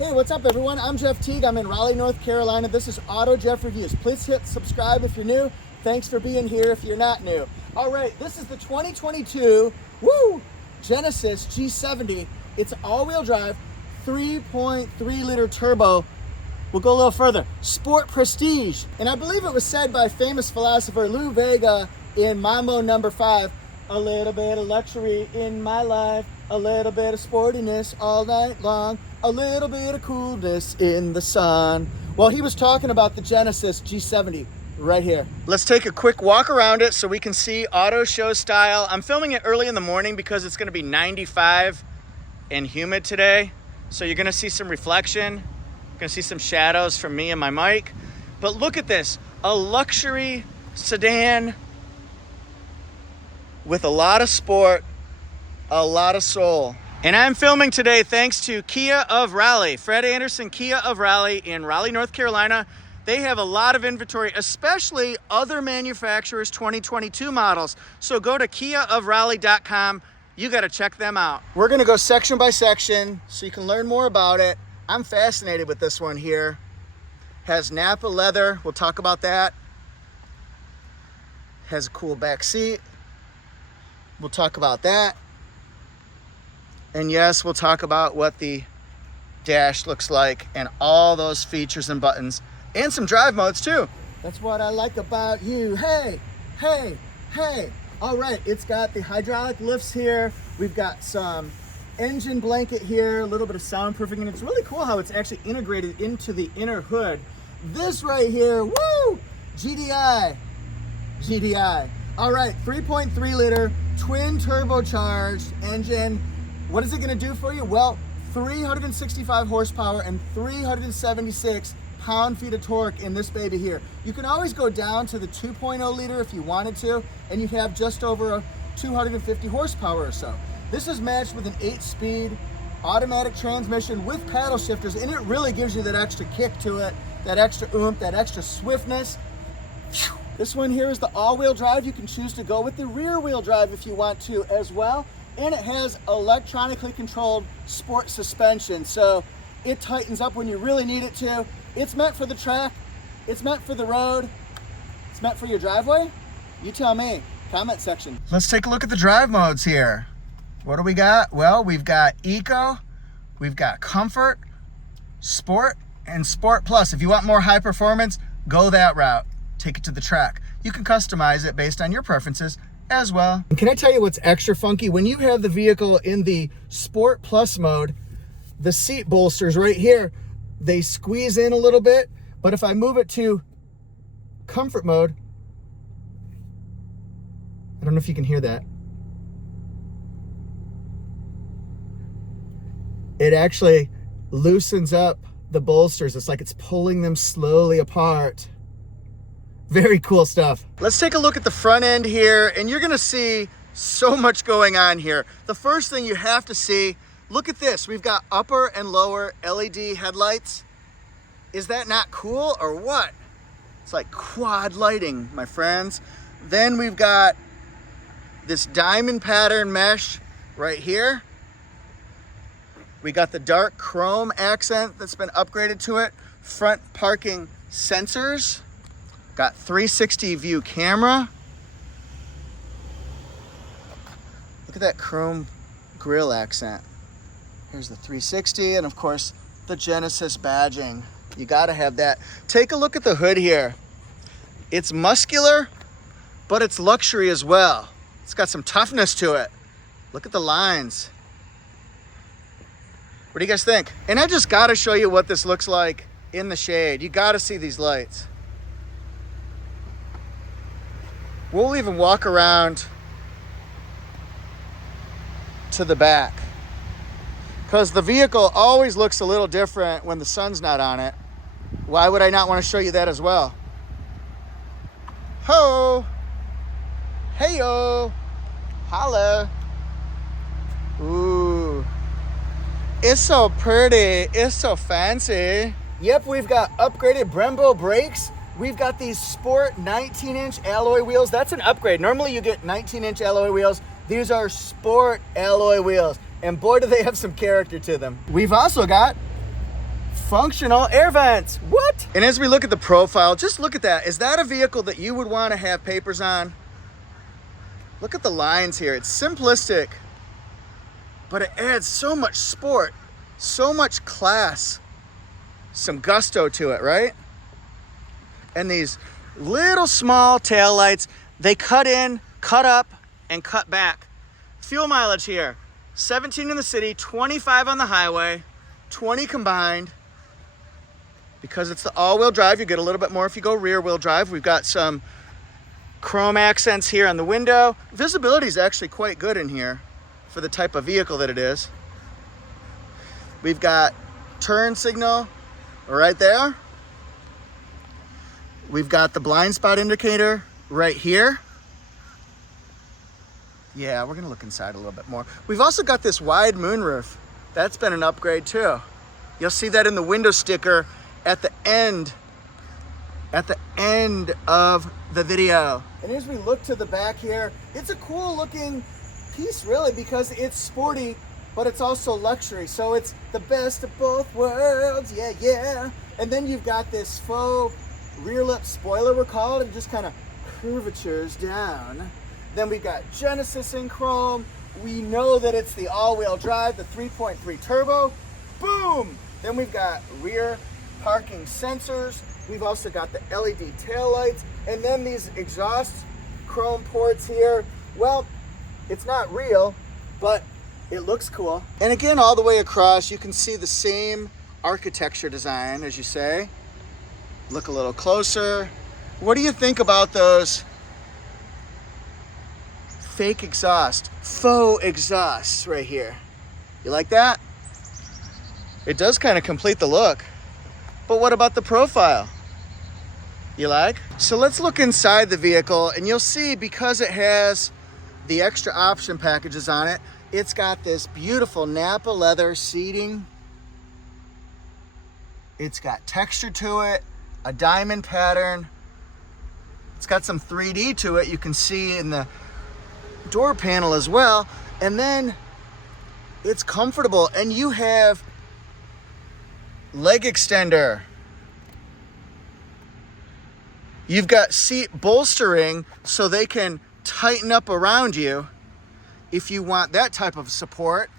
Hey, what's up everyone? I'm Jeff Teague. I'm in Raleigh, North Carolina. This is AutoJeff Reviews. Please hit subscribe if you're new. Thanks for being here if you're not new. All right, this is the 2022 Genesis G70. It's all-wheel drive, 3.3 liter turbo. We'll go a little further. Sport Prestige. And I believe it was said by famous philosopher Lou Vega in Mambo number 5, a little bit of luxury in my life, a little bit of sportiness all night long, a little bit of coolness in the sun. Well, he was talking about the Genesis G70 right here. Let's take a quick walk around it so we can see auto show style. I'm filming it early in the morning because it's gonna be 95 and humid today. So you're gonna see some reflection, you're gonna see some shadows from me and my mic. But look at this, a luxury sedan with a lot of sport, a lot of soul. And I'm filming today thanks to Kia of Raleigh, Fred Anderson Kia of Raleigh in Raleigh, North Carolina. They have a lot of inventory, especially other manufacturers' 2022 models. So go to kiaofraleigh.com. You got to check them out. We're going to go section by section so you can learn more about it. I'm fascinated with this one here. Has Napa leather. We'll talk about that. Has a cool back seat. We'll talk about that. And yes, we'll talk about what the dash looks like and all those features and buttons and some drive modes too. That's what I like about you. Hey, hey, hey. All right, it's got the hydraulic lifts here. We've got some engine blanket here, a little bit of soundproofing, and it's really cool how it's actually integrated into the inner hood. This right here, woo, GDI. All right, 3.3 liter twin turbocharged engine. What is it gonna do for you? Well, 365 horsepower and 376 pound-feet of torque in this baby here. You can always go down to the 2.0 liter if you wanted to, and you have just over 250 horsepower or so. This is matched with an 8-speed automatic transmission with paddle shifters, and it really gives you that extra kick to it, that extra oomph, that extra swiftness. This one here is the all-wheel drive. You can choose to go with the rear-wheel drive if you want to as well. And it has electronically controlled sport suspension, so it tightens up when you really need it to. It's meant for the track, it's meant for the road, it's meant for your driveway. You tell me, comment section. Let's take a look at the drive modes here. What do we got? Well, we've got Eco, we've got Comfort, Sport, and Sport Plus. If you want more high performance, go that route. Take it to the track. You can customize it based on your preferences as well. And can I tell you what's extra funky? When you have the vehicle in the Sport Plus mode, the seat bolsters right here, they squeeze in a little bit, but if I move it to Comfort mode, I don't know if you can hear that. It actually loosens up the bolsters. It's like it's pulling them slowly apart. Very cool stuff. Let's take a look at the front end here, and you're gonna see so much going on here. The first thing you have to see, look at this. We've got upper and lower LED headlights. Is that not cool or what? It's like quad lighting, my friends. Then we've got this diamond pattern mesh right here. We got the dark chrome accent that's been upgraded to it. Front parking sensors. Got 360 view camera. Look at that chrome grille accent. Here's the 360 and of course the Genesis badging. You gotta have that. Take a look at the hood here. It's muscular, but it's luxury as well. It's got some toughness to it. Look at the lines. What do you guys think? And I just gotta show you what this looks like in the shade. You gotta see these lights. We'll even walk around to the back because the vehicle always looks a little different when the sun's not on it. Why would I not want to show you that as well? Ho! Hey-yo! Holla! Ooh. It's so pretty. It's so fancy. Yep, we've got upgraded Brembo brakes. We've got these sport 19-inch alloy wheels. That's an upgrade. Normally you get 19-inch alloy wheels. These are sport alloy wheels. And boy, do they have some character to them. We've also got functional air vents. What? And as we look at the profile, just look at that. Is that a vehicle that you would want to have papers on? Look at the lines here. It's simplistic, but it adds so much sport, so much class, some gusto to it, right? And these little small taillights, they cut in, cut up, and cut back. Fuel mileage here, 17 in the city, 25 on the highway, 20 combined. Because it's the all-wheel drive, you get a little bit more if you go rear-wheel drive. We've got some chrome accents here on the window. Visibility is actually quite good in here for the type of vehicle that it is. We've got turn signal right there. We've got the blind spot indicator right here. Yeah, we're gonna look inside a little bit more. We've also got this wide moonroof. That's been an upgrade too. You'll see that in the window sticker at the end of the video. And as we look to the back here, it's a cool looking piece really because it's sporty, but it's also luxury. So it's the best of both worlds, yeah, yeah. And then you've got this faux rear lip spoiler, we're called, and just kind of curvatures down. Then we've got Genesis in chrome. We know that it's the all-wheel drive, the 3.3 turbo. Boom! Then we've got rear parking sensors. We've also got the LED taillights, and then these exhaust chrome ports here. Well, it's not real, but it looks cool. And again, all the way across, you can see the same architecture design, as you say. Look a little closer. What do you think about those fake exhaust, faux exhausts right here? You like that? It does kind of complete the look. But what about the profile? You like? So let's look inside the vehicle, and you'll see because it has the extra option packages on it, it's got this beautiful Napa leather seating. It's got texture to it, a diamond pattern. It's got some 3D to it. You can see in the door panel as well. And then it's comfortable, and you have leg extender. You've got seat bolstering so they can tighten up around you if you want that type of support.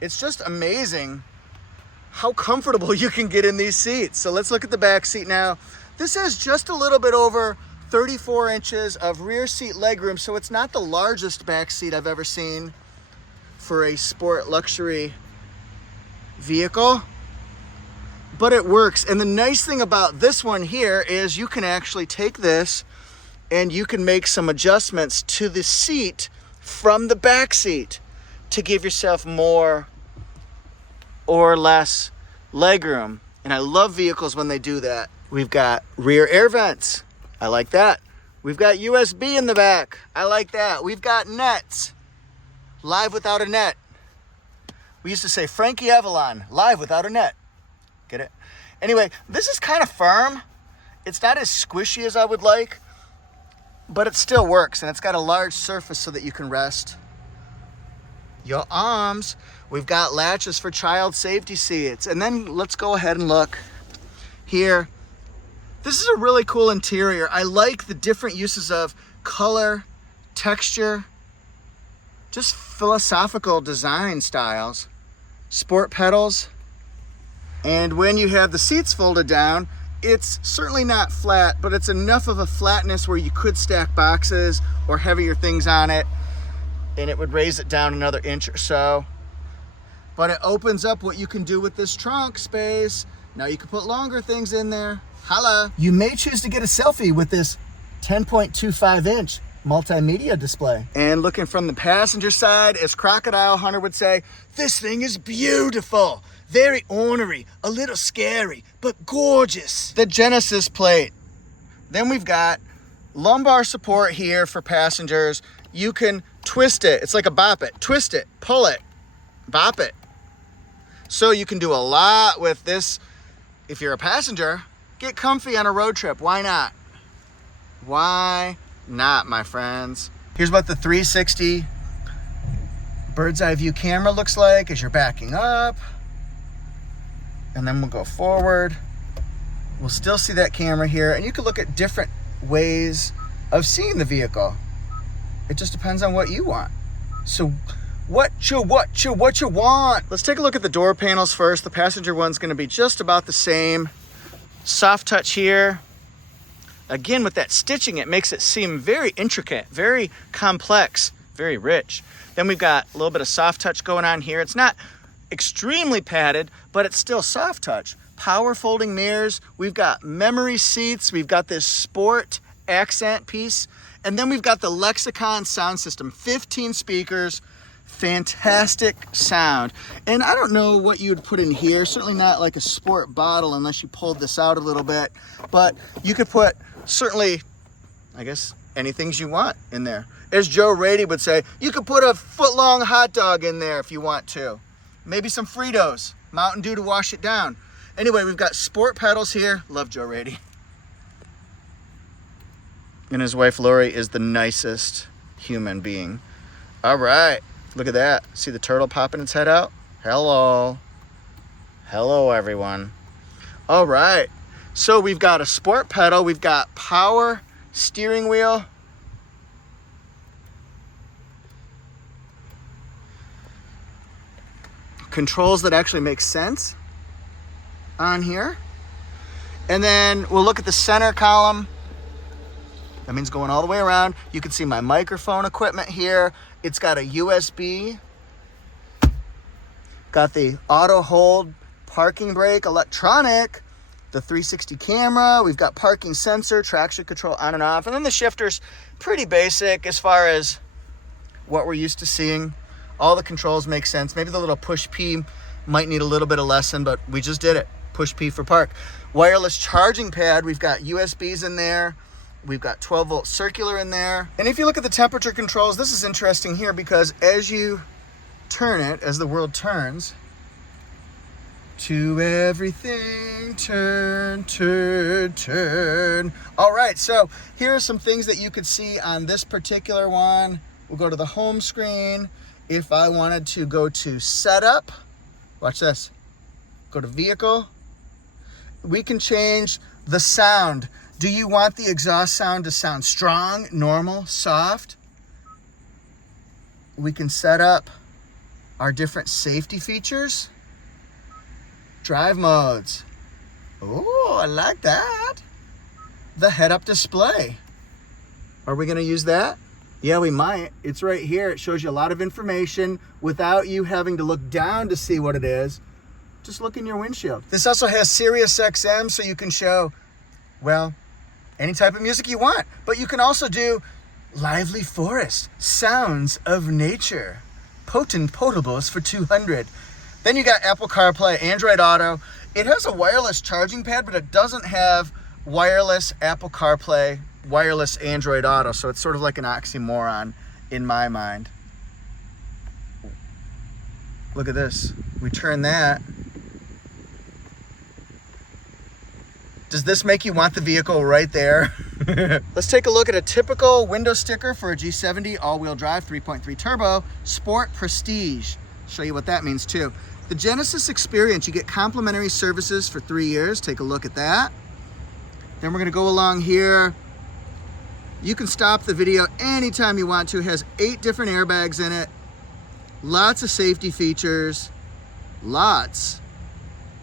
It's just amazing how comfortable you can get in these seats. So let's look at the back seat now. This has just a little bit over 34 inches of rear seat legroom, so it's not the largest back seat I've ever seen for a sport luxury vehicle, but it works. And the nice thing about this one here is you can actually take this and you can make some adjustments to the seat from the back seat to give yourself more or less legroom. And I love vehicles when they do that. We've got rear air vents. I like that. We've got USB in the back. I like that. We've got nets. Live without a net. We used to say Frankie Avalon, live without a net. Get it? Anyway, this is kind of firm. It's not as squishy as I would like, but it still works, and it's got a large surface so that you can rest your arms. We've got latches for child safety seats. And then let's go ahead and look here. This is a really cool interior. I like the different uses of color, texture, just philosophical design styles. Sport pedals. And when you have the seats folded down, it's certainly not flat, but it's enough of a flatness where you could stack boxes or heavier things on it, and it would raise it down another inch or so. But it opens up what you can do with this trunk space. Now you can put longer things in there. Holla. You may choose to get a selfie with this 10.25 inch multimedia display. And looking from the passenger side, as Crocodile Hunter would say, this thing is beautiful. Very ornery, a little scary, but gorgeous. The Genesis plate. Then we've got lumbar support here for passengers. You can twist it. It's like a bop it. Twist it, pull it, bop it. So you can do a lot with this. If you're a passenger, get comfy on a road trip. Why not? Why not, my friends? Here's what the 360 bird's eye view camera looks like as you're backing up. And then we'll go forward. We'll still see that camera here. And you can look at different ways of seeing the vehicle. It just depends on what you want. So what you want? Let's take a look at the door panels first. The passenger one's gonna be just about the same. Soft touch here. Again, with that stitching, it makes it seem very intricate, very complex, very rich. Then we've got a little bit of soft touch going on here. It's not extremely padded, but it's still soft touch. Power folding mirrors. We've got memory seats. We've got this sport accent piece. And then we've got the Lexicon sound system, 15 speakers, fantastic sound. And I don't know what you would put in here, certainly not like a sport bottle unless you pulled this out a little bit, but you could put certainly, I guess, anything you want in there. As Joe Rady would say, you could put a foot-long hot dog in there if you want to. Maybe some Fritos, Mountain Dew to wash it down. Anyway, we've got sport pedals here. Love Joe Rady. And his wife Lori is the nicest human being. All right, look at that. See the turtle popping its head out? Hello. Hello, everyone. All right, so we've got a sport pedal. We've got power steering wheel. Controls that actually make sense on here. And then we'll look at the center column. That means going all the way around. You can see my microphone equipment here. It's got a USB. Got the auto hold parking brake electronic, the 360 camera. We've got parking sensor, traction control on and off. And then the shifter's pretty basic as far as what we're used to seeing. All the controls make sense. Maybe the little push P might need a little bit of lesson, but we just did it. Push P for park. Wireless charging pad. We've got USBs in there. We've got 12-volt circular in there. And if you look at the temperature controls, this is interesting here because as you turn it, as the world turns, to everything, turn, turn, turn. All right, so here are some things that you could see on this particular one. We'll go to the home screen. If I wanted to go to setup, watch this, go to vehicle, we can change the sound. Do you want the exhaust sound to sound strong, normal, soft? We can set up our different safety features. Drive modes. Oh, I like that. The head-up display. Are we gonna use that? Yeah, we might. It's right here. It shows you a lot of information without you having to look down to see what it is. Just look in your windshield. This also has Sirius XM, so you can show, well, any type of music you want. But you can also do lively forest, sounds of nature, potent potables for 200. Then you got Apple CarPlay, Android Auto. It has a wireless charging pad, but it doesn't have wireless Apple CarPlay, wireless Android Auto. So it's sort of like an oxymoron in my mind. Look at this. We turn that. Does this make you want the vehicle right there? Let's take a look at a typical window sticker for a G70 all-wheel drive 3.3 turbo Sport Prestige. Show you what that means too. The Genesis experience, you get complimentary services for 3 years. Take a look at that. Then we're gonna go along here. You can stop the video anytime you want to. It has 8 different airbags in it. Lots of safety features. Lots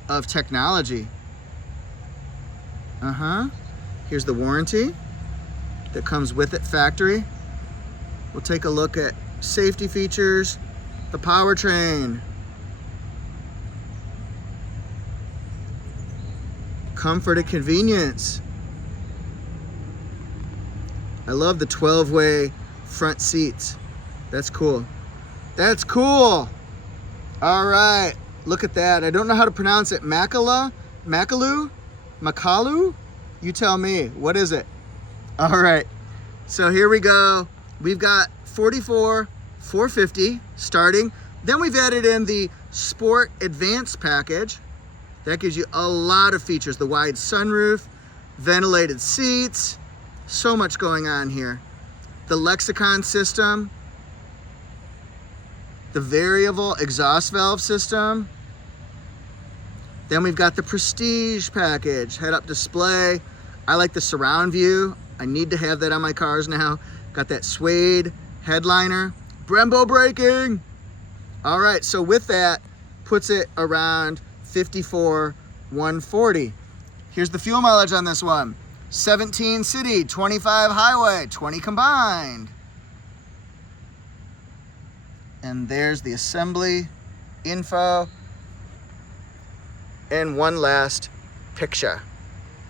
of technology. Here's the warranty that comes with it factory. We'll take a look at safety features, the powertrain, comfort and convenience. I love the 12-way front seats. That's cool. That's cool. All right, look at that. I don't know how to pronounce it. Makalu? You tell me. What is it? All right, so here we go. We've got 44,450 starting. Then we've added in the Sport Advanced package. That gives you a lot of features. The wide sunroof, ventilated seats, so much going on here. The Lexicon system, the variable exhaust valve system, Then we've got the Prestige package, head-up display. I like the surround view. I need to have that on my cars now. Got that suede headliner. Brembo braking. All right, so with that, puts it around 54,140. Here's the fuel mileage on this one. 17 city, 25 highway, 20 combined. And there's the assembly info. And one last picture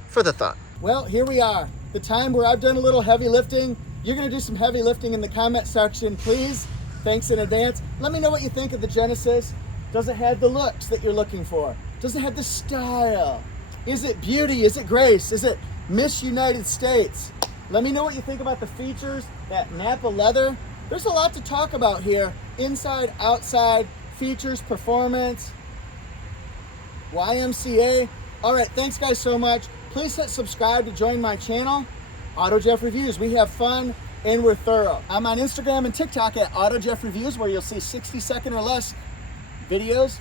for the thought. Well, here we are. The time where I've done a little heavy lifting. You're gonna do some heavy lifting in the comment section, please. Thanks in advance. Let me know what you think of the Genesis. Does it have the looks that you're looking for? Does it have the style? Is it beauty? Is it grace? Is it Miss United States? Let me know what you think about the features, that Napa leather. There's a lot to talk about here. Inside, outside, features, performance, YMCA. All right, thanks guys so much. Please hit subscribe to join my channel, AutoJeff Reviews. We have fun and we're thorough. I'm on Instagram and TikTok at AutoJeff Reviews, where you'll see 60-second or less videos,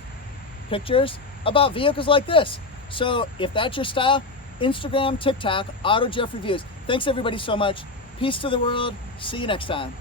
pictures about vehicles like this. So if that's your style, Instagram, TikTok, AutoJeff Reviews. Thanks everybody so much. Peace to the world. See you next time.